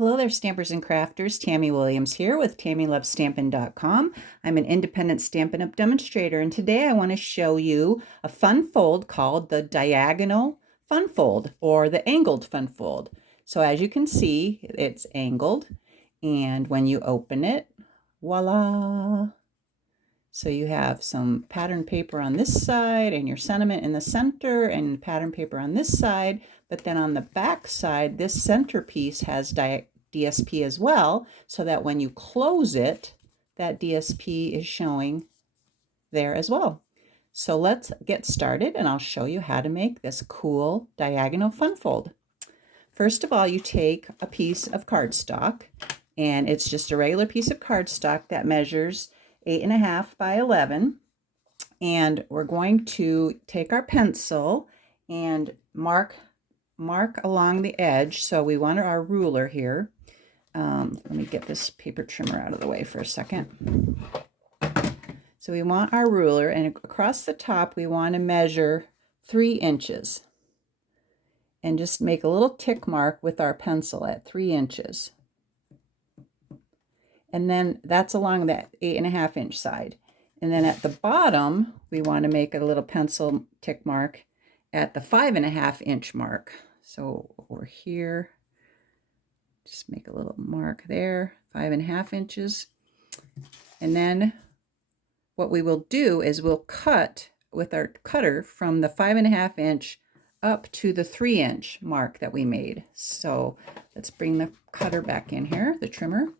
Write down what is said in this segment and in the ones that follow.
Hello there, Stampers and Crafters. Tammy Williams here with TammyLovesStampin.com. I'm an independent Stampin' Up! Demonstrator, and today I want to show you a fun fold called the diagonal fun fold or the angled fun fold. So as you can see, it's angled, and when you open it, voila! So you have some pattern paper on this side and your sentiment in the center and pattern paper on this side, but then on the back side, this centerpiece has DSP as well, so that when you close it, that DSP is showing there as well. So let's get started and I'll show you how to make this cool diagonal fun fold. First of all, you take a piece of cardstock, and it's just a regular piece of cardstock that measures 8.5 by 11, and we're going to take our pencil and mark along the edge. So we want our ruler here. Let me get this paper trimmer out of the way for a second. So we want our ruler, and across the top we want to measure 3 inches and just make a little tick mark with our pencil at 3 inches. And then that's along that 8.5 inch side. And then at the bottom, we want to make a little pencil tick mark at the 5.5 inch mark. So over here, just make a little mark there, 5.5 inches. And then what we will do is we'll cut with our cutter from the 5.5 inch up to the 3 inch mark that we made. So let's bring the cutter back in here, the trimmer.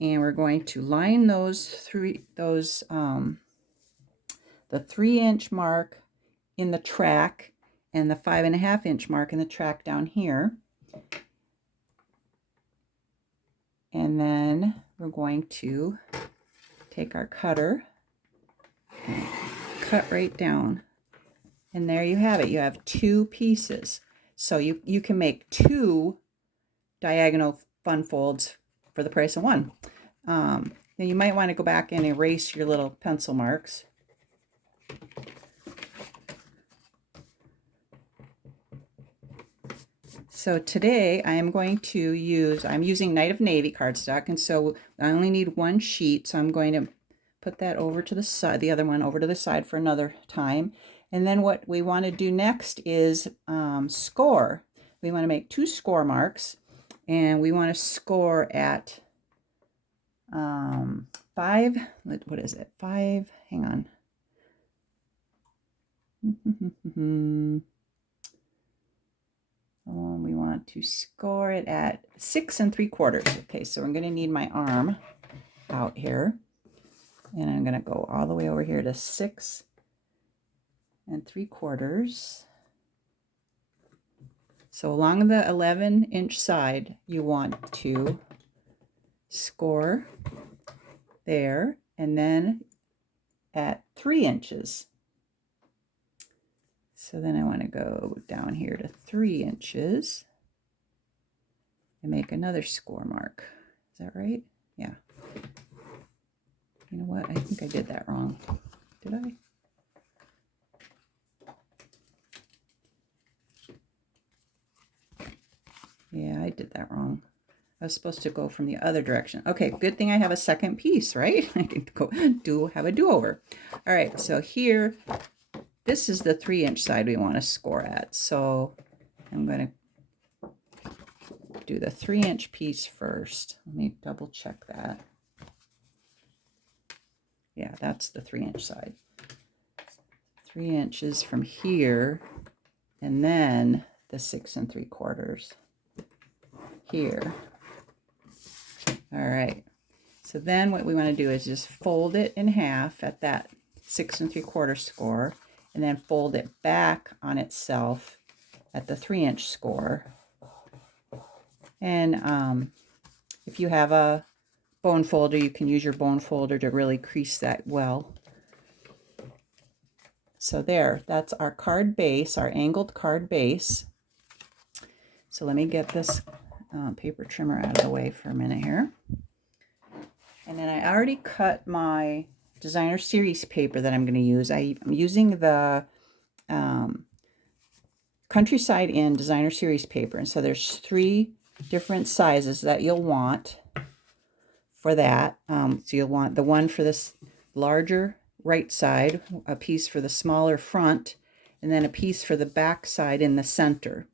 And we're going to line the 3 inch mark in the track and the 5.5 inch mark in the track down here. And then we're going to take our cutter and cut right down. And there you have it. You have 2 pieces. So you can make 2 diagonal fun folds for the price of 1. Then you might want to go back and erase your little pencil marks. So today I'm using Night of Navy cardstock, and so I only need 1 sheet, so I'm going to put that over to the side, the other one over to the side for another time. And then what we want to do next is score. We want to make 2 score marks, and we want to score at 5, what is it? 5, hang on. We want to score it at 6 3/4. Okay, so I'm going to need my arm out here, and I'm going to go all the way over here to 6 3/4. So along the 11 inch side, you want to score there, and then at 3 inches. So then I want to go down here to 3 inches and make another score mark. Is that right? Yeah. You know what? I think I did that wrong. Did I? Yeah, I did that wrong. I was supposed to go from the other direction. Okay, good thing I have a second piece, right? I can have a do-over. All right, so here, this is the 3 inch side we want to score at. So I'm going to do the 3 inch piece first. Let me double check that. Yeah, that's the 3 inch side. 3 inches from here, and then the 6 3/4 here. All right, so then what we want to do is just fold it in half at that 6 3/4 score, and then fold it back on itself at the 3 inch score. And if you have a bone folder, you can use your bone folder to really crease that well. So there, that's our card base, our angled card base. So let me get this paper trimmer out of the way for a minute here. And then I already cut my designer series paper that I'm going to use. I'm using the Countryside Inn designer series paper. And so there's 3 different sizes that you'll want for that. So you'll want the one for this larger right side, a piece for the smaller front, and then a piece for the back side in the center.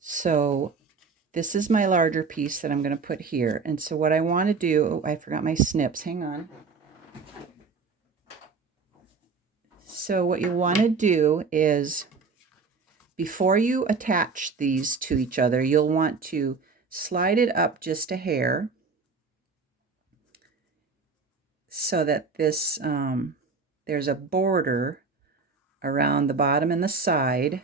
So this is my larger piece that I'm going to put here. And so what I want to do, oh, I forgot my snips, hang on. So what you want to do is, before you attach these to each other, you'll want to slide it up just a hair so that this there's a border around the bottom and the side,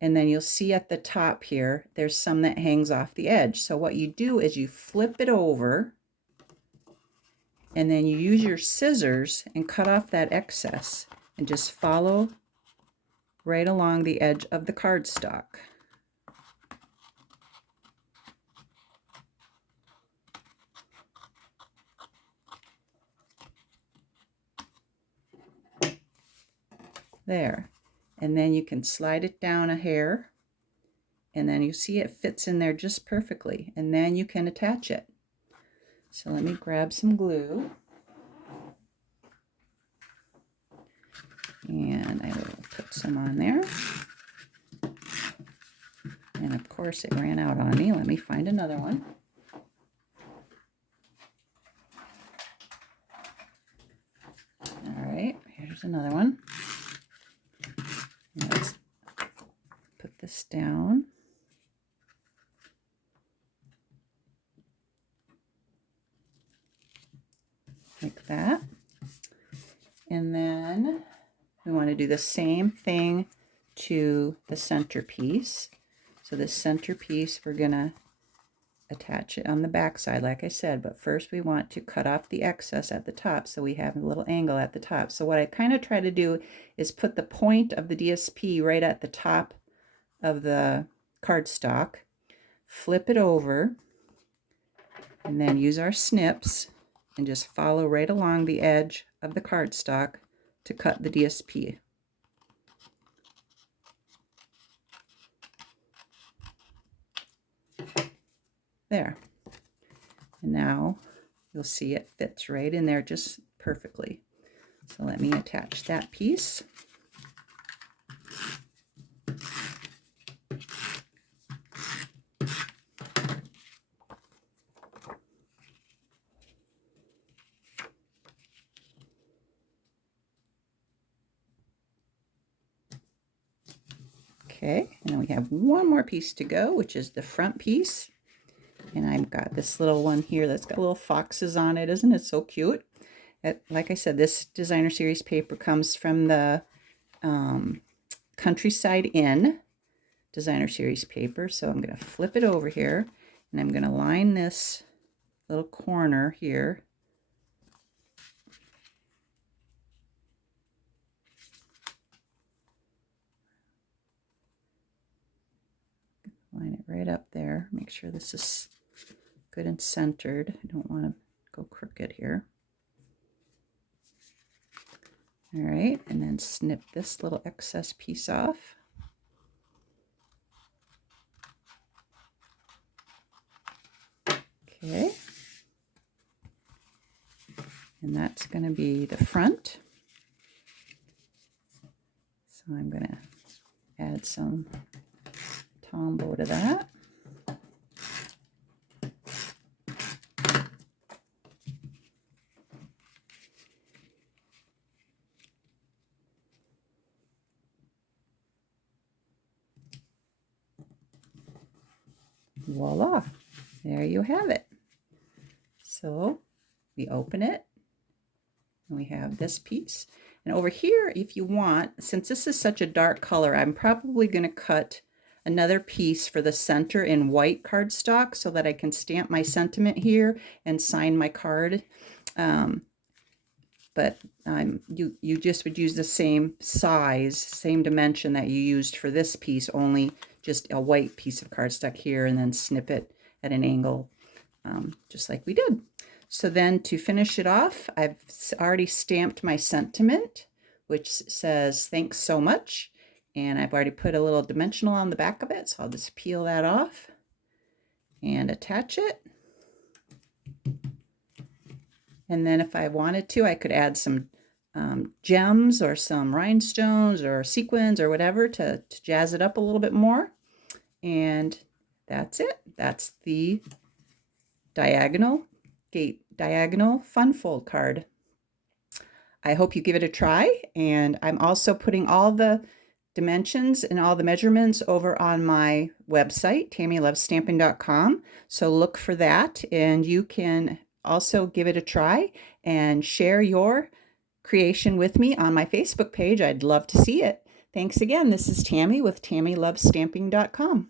and then you'll see at the top here there's some that hangs off the edge. So what you do is you flip it over, and then you use your scissors and cut off that excess and just follow right along the edge of the cardstock. There. And then you can slide it down a hair, and then you see it fits in there just perfectly, and then you can attach it. So let me grab some glue, and I will put some on there. And of course it ran out on me. Let me find another one. All right, here's another one. Let's put this down. Like that. And then we want to do the same thing to the centerpiece. So the centerpiece, we're going to attach it on the back side, like I said, but first we want to cut off the excess at the top so we have a little angle at the top. So what I kind of try to do is put the point of the DSP right at the top of the cardstock, flip it over, and then use our snips and just follow right along the edge of the cardstock to cut the DSP. There. And now you'll see it fits right in there just perfectly. So let me attach that piece. Okay, and then we have one more piece to go, which is the front piece. And I've got this little one here that's got little foxes on it. Isn't it so cute? Like I said, this designer series paper comes from the Countryside Inn designer series paper. So I'm going to flip it over here, and I'm going to line this little corner here. Line it right up there. Make sure this is good and centered. I don't want to go crooked here. All right, and then snip this little excess piece off. Okay. And that's going to be the front. So I'm going to add some Tombow to that. Voila, there you have it. So we open it, and we have this piece. And over here, if you want, since this is such a dark color, I'm probably going to cut another piece for the center in white cardstock so that I can stamp my sentiment here and sign my card. But you just would use the same size, same dimension that you used for this piece, only just a white piece of cardstock here, and then snip it at an angle, just like we did. So then to finish it off, I've already stamped my sentiment, which says thanks so much. And I've already put a little dimensional on the back of it, so I'll just peel that off. and attach it. And then if I wanted to, I could add some gems or some rhinestones or sequins or whatever to jazz it up a little bit more. And that's it. That's the diagonal fun fold card. I hope you give it a try, and I'm also putting all the dimensions and all the measurements over on my website, tammylovestamping.com. So look for that, and you can also give it a try and share your creation with me on my Facebook page. I'd love to see it. Thanks again. This is Tammy with tammylovestamping.com.